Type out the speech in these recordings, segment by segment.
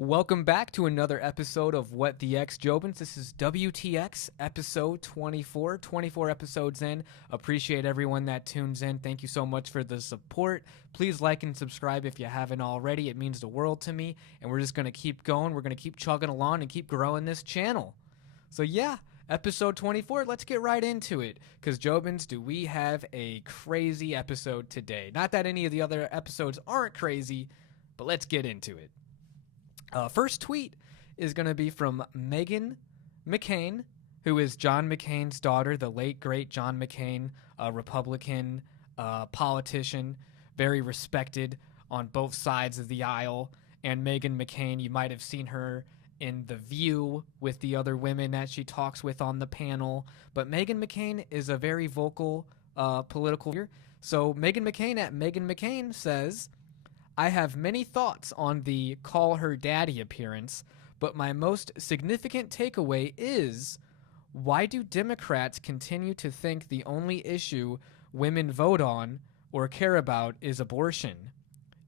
Welcome back to another episode of What the X Jobins. This is WTX episode 24. 24 episodes in. Appreciate everyone that tunes in. Thank you so much for the support. Please like and subscribe if you haven't already. It means the world to me. And we're just going to keep going. We're going to keep chugging along and keep growing this channel. So yeah, episode 24. Let's get right into it. Because Jobins, do we have a crazy episode today? Not that any of the other episodes aren't crazy, but let's get into it. First tweet is going to be from Meghan McCain, who is John McCain's daughter, the late, great John McCain, a Republican politician, very respected on both sides of the aisle. And Meghan McCain, you might have seen her in The View with the other women that she talks with on the panel. But Meghan McCain is a very vocal political figure. So Meghan McCain at Meghan McCain says, I have many thoughts on the Call Her Daddy appearance, but my most significant takeaway is, why do Democrats continue to think the only issue women vote on or care about is abortion?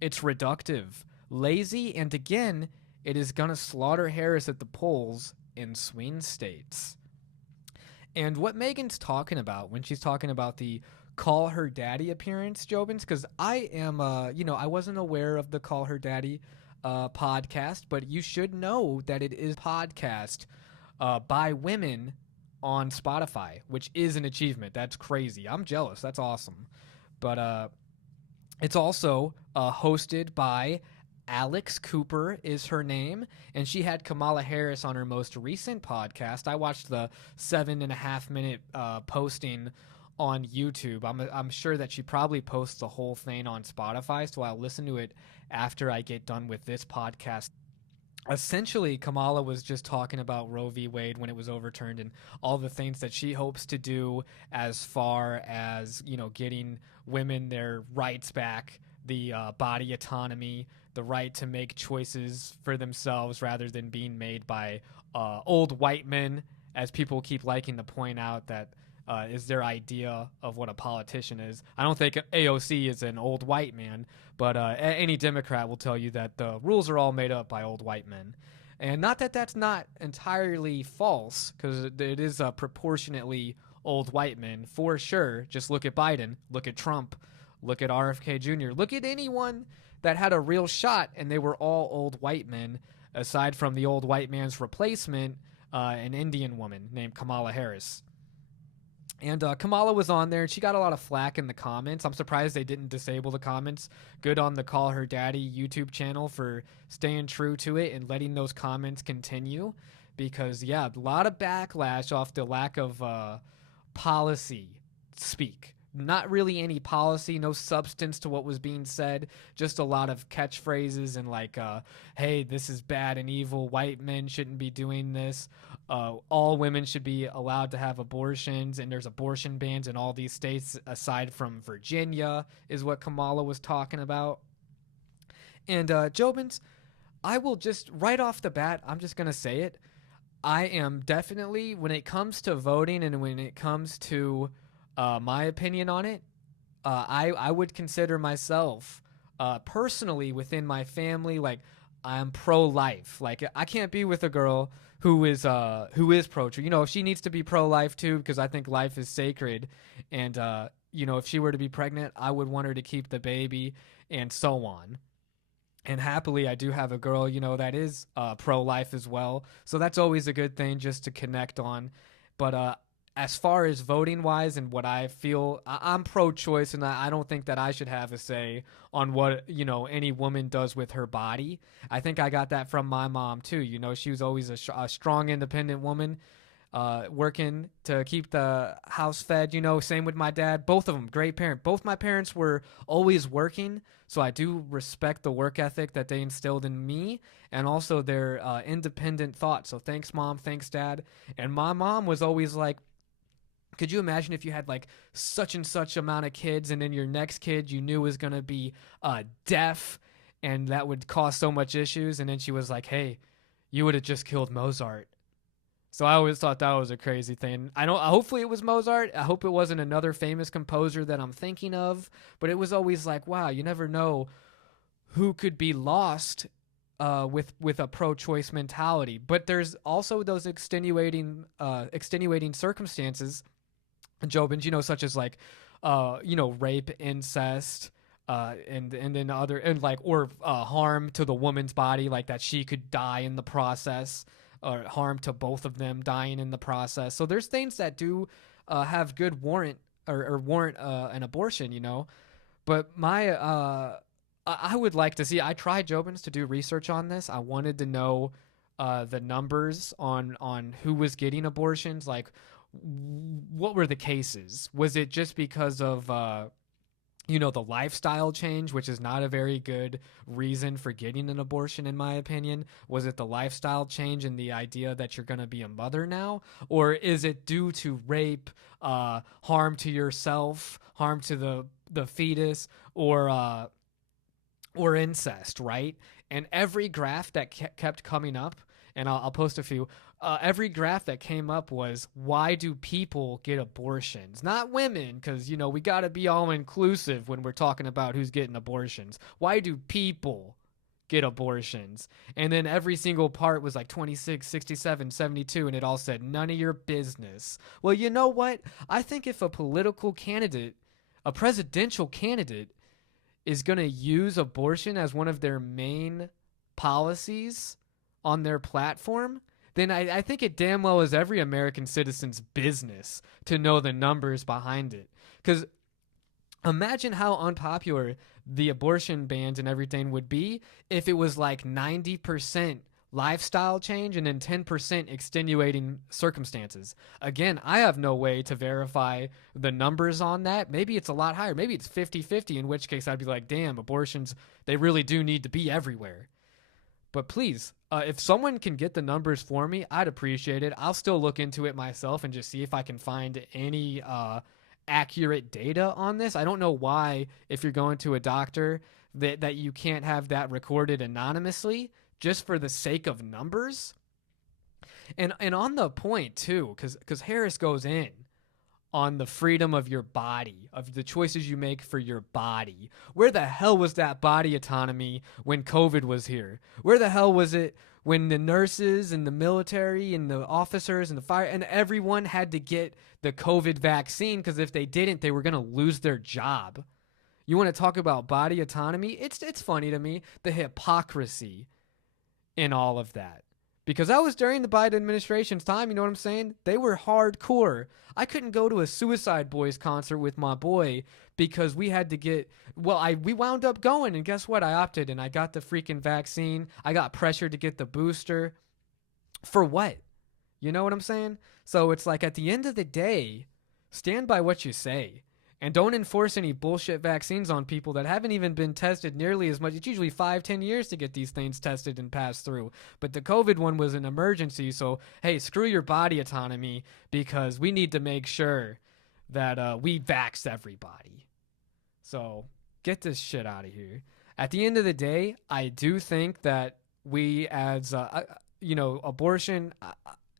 It's reductive, lazy, and again, it is going to slaughter Harris at the polls in swing states. And what Megan's talking about when she's talking about the Call Her Daddy appearance, Jobins, because I am, I wasn't aware of the Call Her Daddy podcast, but you should know that it is a podcast by women on Spotify, which is an achievement. That's crazy. I'm jealous. That's awesome. But it's also hosted by Alex Cooper is her name, and she had Kamala Harris on her most recent podcast. I watched the 7.5-minute posting on YouTube. I'm sure that she probably posts the whole thing on Spotify, so I'll listen to it after I get done with this podcast. Essentially, Kamala was just talking about Roe v. Wade when it was overturned and all the things that she hopes to do as far as, getting women their rights back, the body autonomy, the right to make choices for themselves rather than being made by old white men, as people keep liking to point out that is their idea of what a politician is. I don't think AOC is an old white man, but any Democrat will tell you that the rules are all made up by old white men. And not that that's not entirely false, because it is proportionately old white men, for sure. Just look at Biden, look at Trump, look at RFK Jr., look at anyone that had a real shot, and they were all old white men, aside from the old white man's replacement, an Indian woman named Kamala Harris. And Kamala was on there, and she got a lot of flack in the comments. I'm surprised they didn't disable the comments. Good on the Call Her Daddy YouTube channel for staying true to it and letting those comments continue. Because, yeah, a lot of backlash off the lack of policy speak. Not really any policy, no substance to what was being said, just a lot of catchphrases and like, hey, this is bad and evil, white men shouldn't be doing this, all women should be allowed to have abortions, and there's abortion bans in all these states aside from Virginia, is what Kamala was talking about. And Jobins, I will just, right off the bat, I'm just going to say it, I am definitely, when it comes to voting and when it comes to my opinion on it, I would consider myself personally within my family, like, I'm pro-life. Like, I can't be with a girl who is pro-choice. She needs to be pro-life too, because I think life is sacred. And if she were to be pregnant, I would want her to keep the baby, and so on. And happily, I do have a girl, that is pro-life as well. So that's always a good thing just to connect on. But as far as voting wise and what I feel, I'm pro-choice, and I don't think that I should have a say on what, any woman does with her body. I think I got that from my mom too. She was always a strong, independent woman, working to keep the house fed, same with my dad, both of them, great parent. Both my parents were always working. So I do respect the work ethic that they instilled in me, and also their independent thought. So thanks, Mom. Thanks, Dad. And my mom was always like, could you imagine if you had like such and such amount of kids, and then your next kid you knew was going to be deaf, and that would cause so much issues? And then she was like, hey, you would have just killed Mozart. So I always thought that was a crazy thing. Hopefully it was Mozart. I hope it wasn't another famous composer that I'm thinking of, but it was always like, wow, you never know who could be lost with a pro-choice mentality. But there's also those extenuating circumstances, Jobin, such as like rape, incest, and then other, and like, or harm to the woman's body, like that she could die in the process, or harm to both of them dying in the process. So there's things that do have good warrant or warrant an abortion, But I would like to see. I tried, Jobins, to do research on this. I wanted to know the numbers on who was getting abortions. Like, what were the cases? Was it just because of the lifestyle change, which is not a very good reason for getting an abortion, in my opinion? Was it the lifestyle change and the idea that you're going to be a mother now? Or is it due to rape, harm to yourself, harm to the fetus, or incest, right? And every graph that kept coming up, and I'll post a few, every graph that came up was, why do people get abortions? Not women, because, we got to be all inclusive when we're talking about who's getting abortions. Why do people get abortions? And then every single part was like 26, 67, 72, and it all said, none of your business. Well, you know what? I think if a presidential candidate is going to use abortion as one of their main policies on their platform, then I think it damn well is every American citizen's business to know the numbers behind it. Because imagine how unpopular the abortion bans and everything would be if it was like 90% lifestyle change and then 10% extenuating circumstances. Again, I have no way to verify the numbers on that. Maybe it's a lot higher. Maybe it's 50-50, in which case I'd be like, damn, abortions, they really do need to be everywhere. But please, if someone can get the numbers for me, I'd appreciate it. I'll still look into it myself and just see if I can find any accurate data on this. I don't know why, if you're going to a doctor, that you can't have that recorded anonymously just for the sake of numbers. And on the point, too, because Harris goes in on the freedom of your body, of the choices you make for your body. Where the hell was that body autonomy when COVID was here? Where the hell was it when the nurses and the military and the officers and the fire and everyone had to get the COVID vaccine, because if they didn't, they were going to lose their job? You want to talk about body autonomy? It's funny to me, the hypocrisy in all of that. Because that was during the Biden administration's time, you know what I'm saying? They were hardcore. I couldn't go to a Suicide Boys concert with my boy because we had to get, we wound up going, and guess what? I opted and I got the freaking vaccine. I got pressured to get the booster. For what? You know what I'm saying? So it's like, at the end of the day, stand by what you say. And don't enforce any bullshit vaccines on people that haven't even been tested nearly as much. It's usually 5-10 years to get these things tested and passed through. But the COVID one was an emergency. So, hey, screw your body autonomy, because we need to make sure that we vax everybody. So get this shit out of here. At the end of the day, I do think that we as, abortion,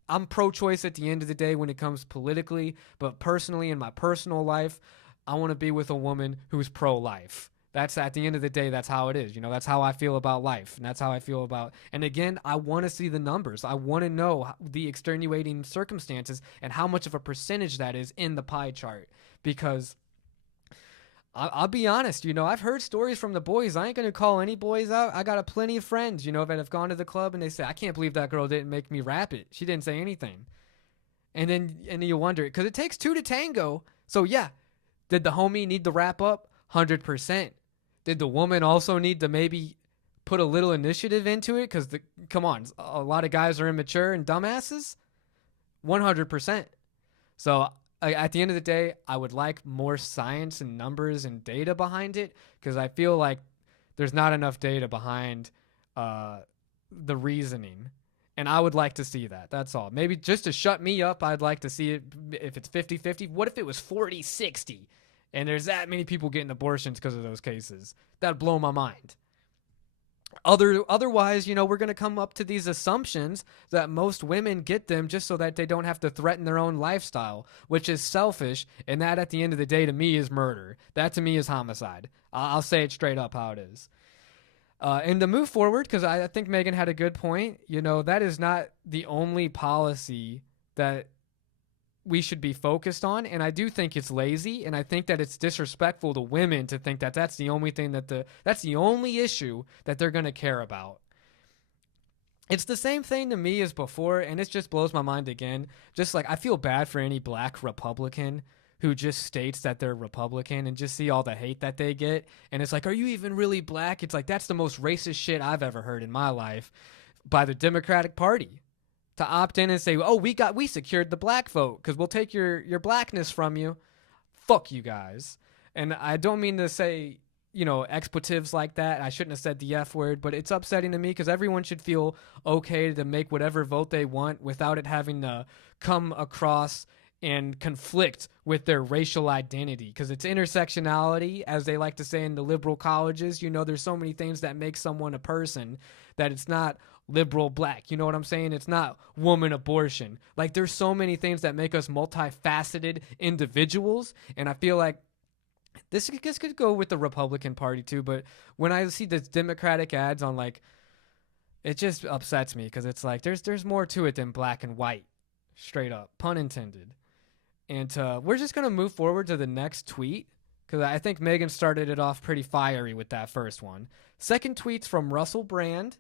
I'm pro-choice at the end of the day when it comes politically. But personally, in my personal life, I want to be with a woman who's pro-life. That's, at the end of the day, that's how it is. That's how I feel about life. And that's how I feel about, and again, I want to see the numbers. I want to know the extenuating circumstances and how much of a percentage that is in the pie chart. Because I'll be honest, I've heard stories from the boys. I ain't going to call any boys out. I got a plenty of friends, that have gone to the club and they say, I can't believe that girl didn't make me rap it. She didn't say anything. And then you wonder, because it takes two to tango. So yeah. Did the homie need to wrap up? 100%. Did the woman also need to maybe put a little initiative into it? Because, come on, a lot of guys are immature and dumbasses. 100%. So, at the end of the day, I would like more science and numbers and data behind it, because I feel like there's not enough data behind the reasoning. And I would like to see that. That's all. Maybe just to shut me up, I'd like to see it if it's 50-50. What if it was 40-60? And there's that many people getting abortions because of those cases? That'd blow my mind. Otherwise, we're going to come up to these assumptions that most women get them just so that they don't have to threaten their own lifestyle, which is selfish. And that, at the end of the day, to me, is murder. That, to me, is homicide. I'll say it straight up how it is. And to move forward, because I think Megan had a good point, that is not the only policy that we should be focused on. And I do think it's lazy, and I think that it's disrespectful to women to think that that's the only thing that's the only issue that they're going to care about. It's the same thing to me as before, and it just blows my mind again. Just like I feel bad for any black Republican who just states that they're Republican and just see all the hate that they get. And it's like, are you even really black? It's like, that's the most racist shit I've ever heard in my life by the Democratic Party. To opt in and say, oh, we secured the black vote because we'll take your blackness from you. Fuck you guys. And I don't mean to say, expletives like that. I shouldn't have said the F word, but it's upsetting to me because everyone should feel okay to make whatever vote they want without it having to come across and conflict with their racial identity, because it's intersectionality, as they like to say in the liberal colleges. There's so many things that make someone a person that it's not liberal black. You know what I'm saying? It's not woman abortion. Like, there's so many things that make us multifaceted individuals, and I feel like this could go with the Republican Party too, but when I see the Democratic ads on, like, it just upsets me because it's like there's more to it than black and white, straight up, pun intended. And we're just going to move forward to the next tweet because I think Megan started it off pretty fiery with that first one. Second tweet's from Russell Brand,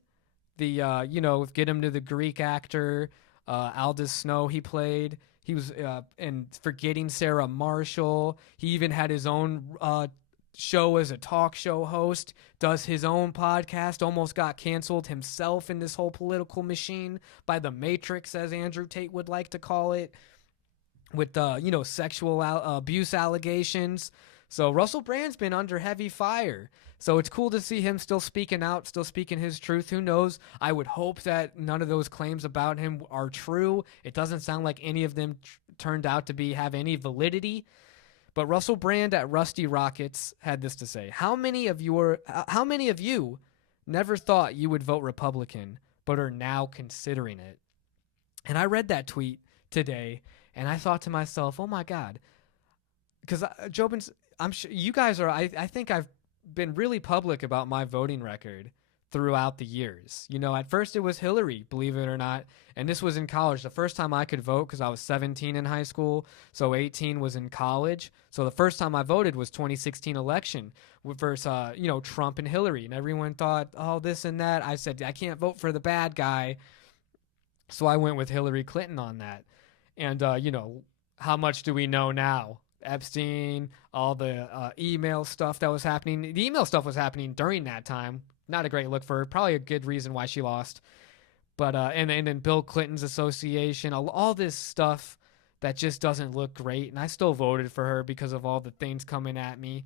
the, get him to the Greek actor, Aldous Snow he played. He was in Forgetting Sarah Marshall. He even had his own show as a talk show host, does his own podcast, almost got canceled himself in this whole political machine by the Matrix, as Andrew Tate would like to call it, with sexual abuse allegations. So Russell Brand's been under heavy fire. So it's cool to see him still speaking out, still speaking his truth. Who knows? I would hope that none of those claims about him are true. It doesn't sound like any of them turned out to have any validity. But Russell Brand at Rusty Rockets had this to say: How many of you never thought you would vote Republican, but are now considering it? And I read that tweet today, and I thought to myself, oh my God, because Jobins, I'm sure you guys are. I think I've been really public about my voting record throughout the years. At first it was Hillary, believe it or not, and this was in college. The first time I could vote, because I was 17 in high school, so 18 was in college. So the first time I voted was 2016 election versus Trump and Hillary, and everyone thought, oh, this and that. I said I can't vote for the bad guy, so I went with Hillary Clinton on that. And how much do we know now? Epstein, all the email stuff that was happening. The email stuff was happening during that time. Not a great look for her. Probably a good reason why she lost. But and then Bill Clinton's association, all this stuff that just doesn't look great. And I still voted for her because of all the things coming at me.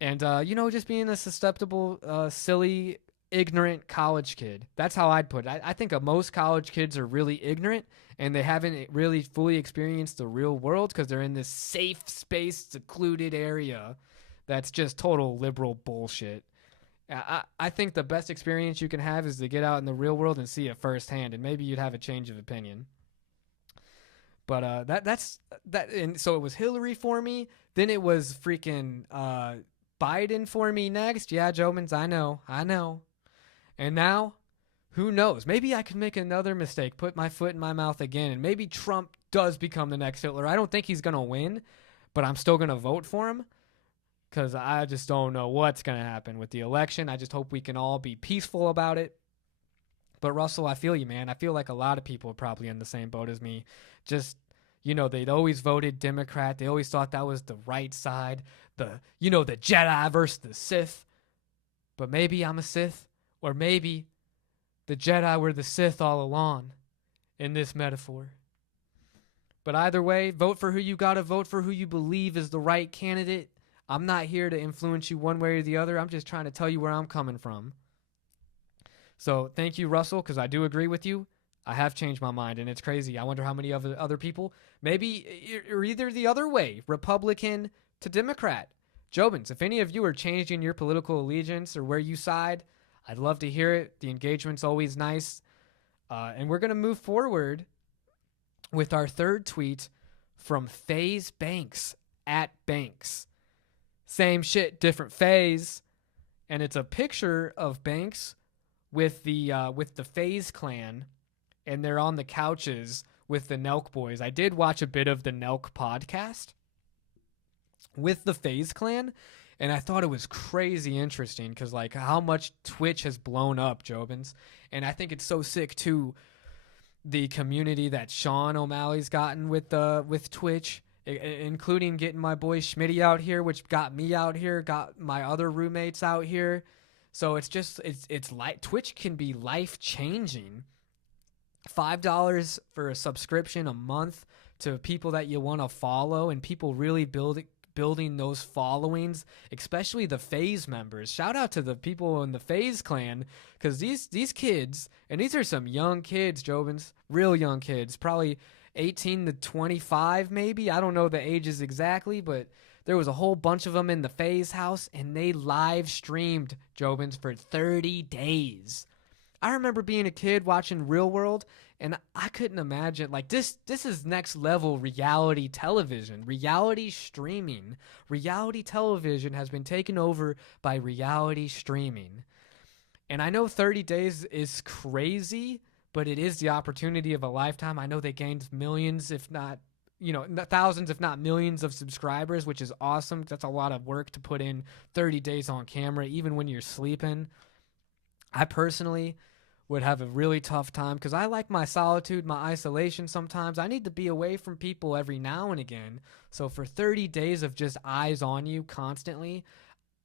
And just being a susceptible, silly, ignorant college kid. That's how I'd put it. I think most college kids are really ignorant, and they haven't really fully experienced the real world because they're in this safe space, secluded area that's just total liberal bullshit. I think the best experience you can have is to get out in the real world and see it firsthand, and maybe you'd have a change of opinion. But that's that. And so it was Hillary for me. Then it was freaking Biden for me next. Yeah, Jobins, I know. And now, who knows? Maybe I could make another mistake, put my foot in my mouth again, and maybe Trump does become the next Hitler. I don't think he's going to win, but I'm still going to vote for him because I just don't know what's going to happen with the election. I just hope we can all be peaceful about it. But Russell, I feel you, man. I feel like a lot of people are probably in the same boat as me. Just, they'd always voted Democrat. They always thought that was the right side. The Jedi versus the Sith. But maybe I'm a Sith. Or maybe the Jedi were the Sith all along in this metaphor. But either way, vote for who you gotta vote for, who you believe is the right candidate. I'm not here to influence you one way or the other. I'm just trying to tell you where I'm coming from. So thank you, Russell, because I do agree with you. I have changed my mind, and it's crazy. I wonder how many other people, maybe you're either the other way, Republican to Democrat. Jobins, if any of you are changing your political allegiance or where you side, I'd love to hear it. The engagement's always nice. And we're going to move forward with our third tweet from FaZe Banks at Banks. Same shit, different phase. and it's a picture of Banks with the FaZe clan, and they're on the couches with the Nelk boys. I did watch a bit of the Nelk podcast with the FaZe clan, and I thought it was crazy interesting because like how much Twitch has blown up, Jobins, and I think it's so sick too. The community that Sean O'Malley's gotten with Twitch, including getting my boy Schmitty out here, which got me out here, got my other roommates out here. So it's like Twitch can be life changing. $5 for a subscription a month to people that you want to follow, and people really building those followings, especially the FaZe members. Shout out to the people in the FaZe clan, because these kids, and these are some young kids, Jobins, real young kids, probably 18 to 25 maybe. I don't know the ages exactly, but there was a whole bunch of them in the FaZe house, and they live streamed, Jobins, for 30 days. I remember being a kid watching Real World, and I couldn't imagine, like, this is next level reality television, reality streaming. Reality television has been taken over by reality streaming. And I know 30 days is crazy, but it is the opportunity of a lifetime. I know they gained millions, if not, thousands, if not millions of subscribers, which is awesome. That's a lot of work to put in 30 days on camera, even when you're sleeping. I personally would have a really tough time because I like my solitude, my isolation sometimes. I need to be away from people every now and again. So for 30 days of just eyes on you constantly,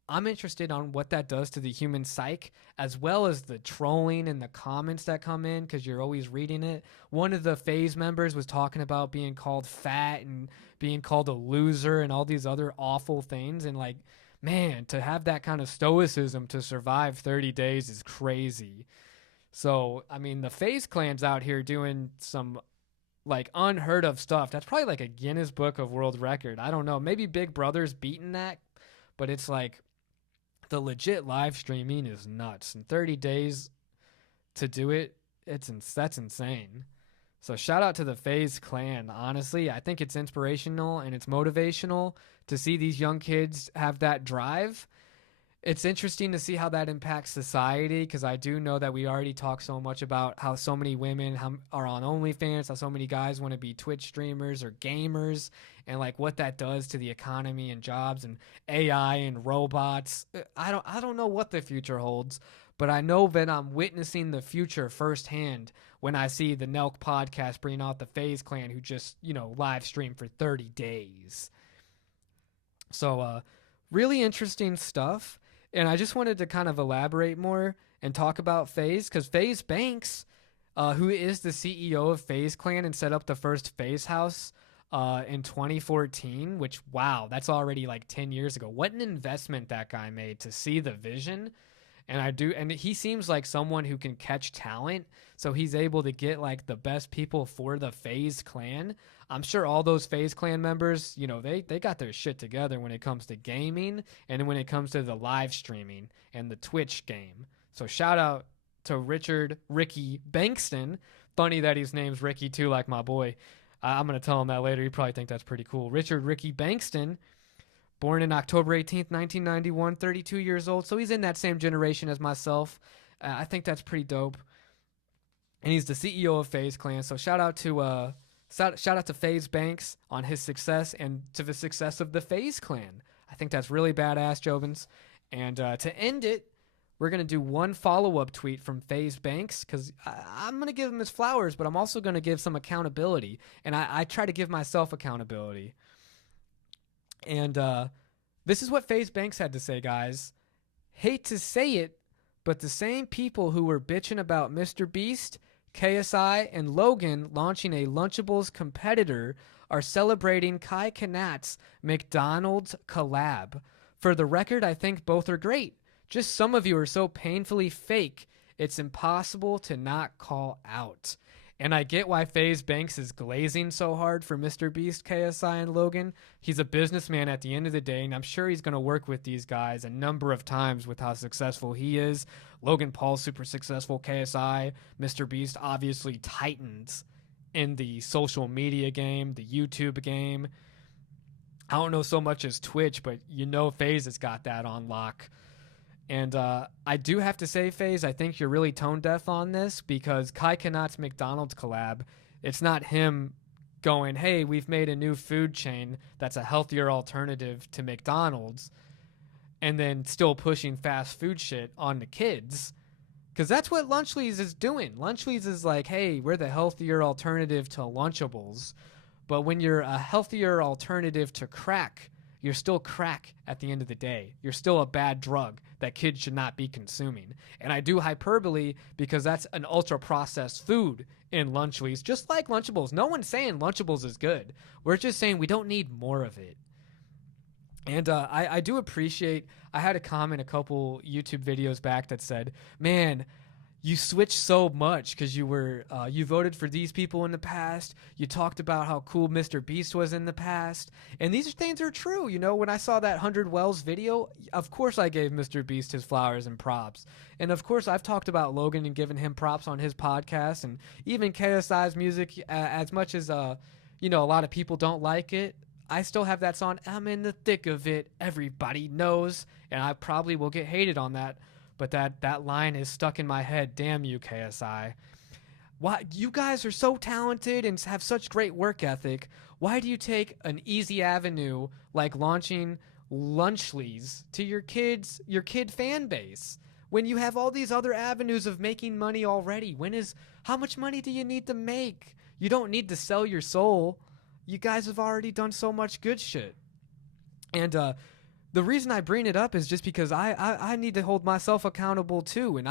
I'm interested on what that does to the human psyche, as well as the trolling and the comments that come in because you're always reading it. One of the FaZe members was talking about being called fat and being called a loser and all these other awful things. And like, man, to have that kind of stoicism to survive 30 days is crazy. So, I mean, the FaZe clan's out here doing some, like, unheard of stuff. That's probably like a Guinness Book of World Record. I don't know. Maybe Big Brother's beating that, but it's like the legit live streaming is nuts. In 30 days to do it, that's insane. So shout out to the FaZe clan. Honestly, I think it's inspirational and it's motivational to see these young kids have that drive. It's interesting to see how that impacts society, because I do know that we already talk so much about how so many women are on OnlyFans, how so many guys want to be Twitch streamers or gamers, and like what that does to the economy and jobs and AI and robots. I don't know what the future holds, but I know that I'm witnessing the future firsthand when I see the Nelk podcast bringing out the FaZe clan, who just live streamed for 30 days. So really interesting stuff. And I just wanted to kind of elaborate more and talk about FaZe, because FaZe Banks, who is the CEO of FaZe Clan and set up the first FaZe house in 2014, which, wow, that's already like 10 years ago. What an investment that guy made to see the vision. And he seems like someone who can catch talent, so he's able to get like the best people for the FaZe Clan. I'm sure all those FaZe Clan members, they got their shit together when it comes to gaming and when it comes to the live streaming and the Twitch game. So shout out to Ricky Bankston. Funny that his name's Ricky too, like my boy. I'm going to tell him that later. You probably think that's pretty cool. Ricky Bankston, born in October 18th, 1991, 32 years old. So he's in that same generation as myself. I think that's pretty dope. And he's the CEO of FaZe Clan. So shout out to FaZe Banks on his success and to the success of the FaZe Clan. I think that's really badass, Jobins. And to end it, we're going to do one follow-up tweet from FaZe Banks, because I'm going to give him his flowers, but I'm also going to give some accountability. And I try to give myself accountability. And this is what FaZe Banks had to say, guys. Hate to say it, but the same people who were bitching about Mr. Beast, KSI, and Logan launching a Lunchables competitor are celebrating Kai Kanat's McDonald's collab. For the record, I think both are great. Just some of you are so painfully fake, it's impossible to not call out. And I get why FaZe Banks is glazing so hard for Mr. Beast, KSI, and Logan. He's a businessman at the end of the day, and I'm sure he's going to work with these guys a number of times with how successful he is. Logan Paul's super successful, KSI. Mr. Beast obviously titans in the social media game, the YouTube game. I don't know so much as Twitch, but FaZe has got that on lock. And I do have to say, FaZe, I think you're really tone deaf on this, because Kai Kanat's McDonald's collab, it's not him going, hey, we've made a new food chain that's a healthier alternative to McDonald's, and then still pushing fast food shit on the kids. Because that's what Lunchleys is doing. Lunchleys is like, hey, we're the healthier alternative to Lunchables. But when you're a healthier alternative to crack, you're still crack at the end of the day. You're still a bad drug that kids should not be consuming. And I do hyperbole because that's an ultra-processed food in Lunchleys, just like Lunchables. No one's saying Lunchables is good. We're just saying we don't need more of it. And I do appreciate, I had a comment a couple YouTube videos back that said, man, you switched so much because you voted for these people in the past. You talked about how cool Mr. Beast was in the past. And these things are true. You know, when I saw that 100 Wells video, of course I gave Mr. Beast his flowers and props. And of course I've talked about Logan and given him props on his podcast. And even KSI's music, as much as, you know, a lot of people don't like it, I still have that song, I'm in the thick of it, everybody knows, and I probably will get hated on that, but that line is stuck in my head. Damn you, KSI. Why, you guys are so talented and have such great work ethic. Why do you take an easy avenue like launching Lunchleys to your kid fan base when you have all these other avenues of making money already? How much money do you need to make? You don't need to sell your soul. You guys have already done so much good shit. And the reason I bring it up is just because I need to hold myself accountable too. And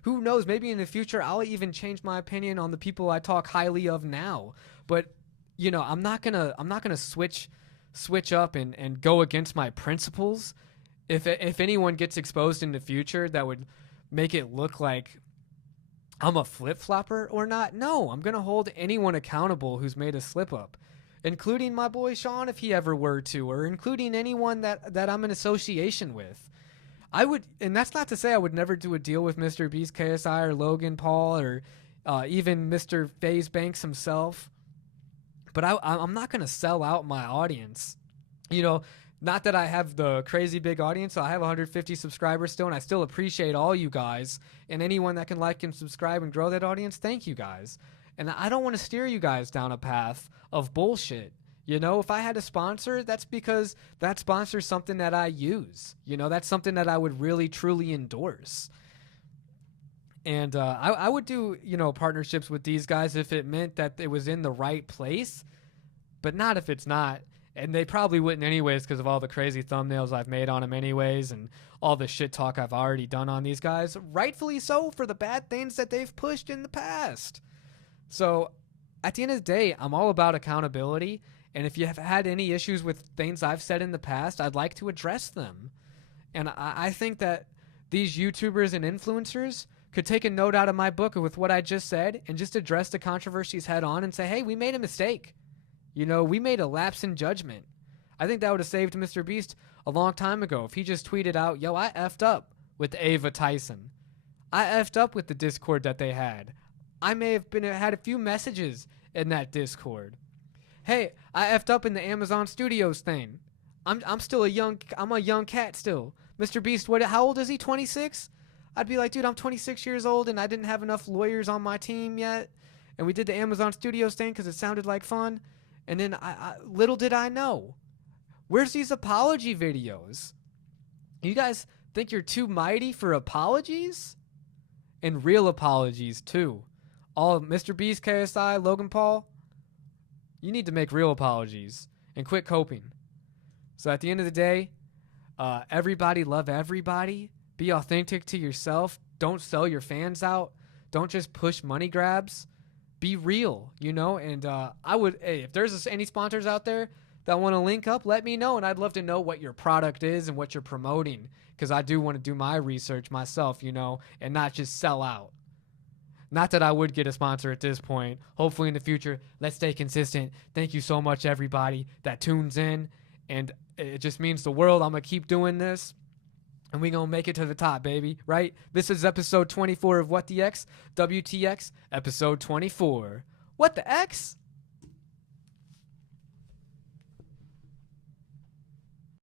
who knows, maybe in the future I'll even change my opinion on the people I talk highly of now. But, you know, I'm not gonna switch up and go against my principles. If anyone gets exposed in the future that would make it look like I'm a flip-flopper or not, no, I'm gonna hold anyone accountable who's made a slip up, including my boy Sean if he ever were to, or including anyone that I'm in association with. I would, and that's not to say I would never do a deal with Mr. Beast, KSI, or Logan Paul, or even Mr. FaZe Banks himself. But I'm not going to sell out my audience. You know, not that I have the crazy big audience. So I have 150 subscribers still, and I still appreciate all you guys. And anyone that can like and subscribe and grow that audience, thank you guys. And I don't want to steer you guys down a path of bullshit. You know, if I had a sponsor, that's because that sponsor's something that I use. You know, that's something that I would really, truly endorse. And I would do, you know, partnerships with these guys if it meant that it was in the right place, but not if it's not. And they probably wouldn't anyways because of all the crazy thumbnails I've made on them anyways and all the shit talk I've already done on these guys. Rightfully so, for the bad things that they've pushed in the past. So at the end of the day, I'm all about accountability. And if you have had any issues with things I've said in the past, I'd like to address them. And I think that these YouTubers and influencers could take a note out of my book with what I just said and just address the controversies head on and say, hey, we made a mistake. You know, we made a lapse in judgment. I think that would have saved Mr. Beast a long time ago if he just tweeted out, yo, I effed up with Ava Tyson. I effed up with the Discord that they had. I may have had a few messages in that Discord. Hey, I effed up in the Amazon Studios thing. I'm still I'm a young cat still. Mr. Beast, how old is he? 26? I'd be like, dude, I'm 26 years old and I didn't have enough lawyers on my team yet. And we did the Amazon Studios thing because it sounded like fun. And then little did I know. Where's these apology videos? You guys think you're too mighty for apologies? And real apologies too. All Mr. Beast, KSI, Logan Paul, you need to make real apologies and quit coping. So at the end of the day, everybody love everybody. Be authentic to yourself. Don't sell your fans out. Don't just push money grabs. Be real, you know? And hey, if there's any sponsors out there that want to link up, let me know. And I'd love to know what your product is and what you're promoting, because I do want to do my research myself, you know, and not just sell out. Not that I would get a sponsor at this point. Hopefully in the future, let's stay consistent. Thank you so much, everybody that tunes in. And it just means the world. I'm going to keep doing this. And we're going to make it to the top, baby. Right? This is episode 24 of What the X? WTX, episode 24. What the X?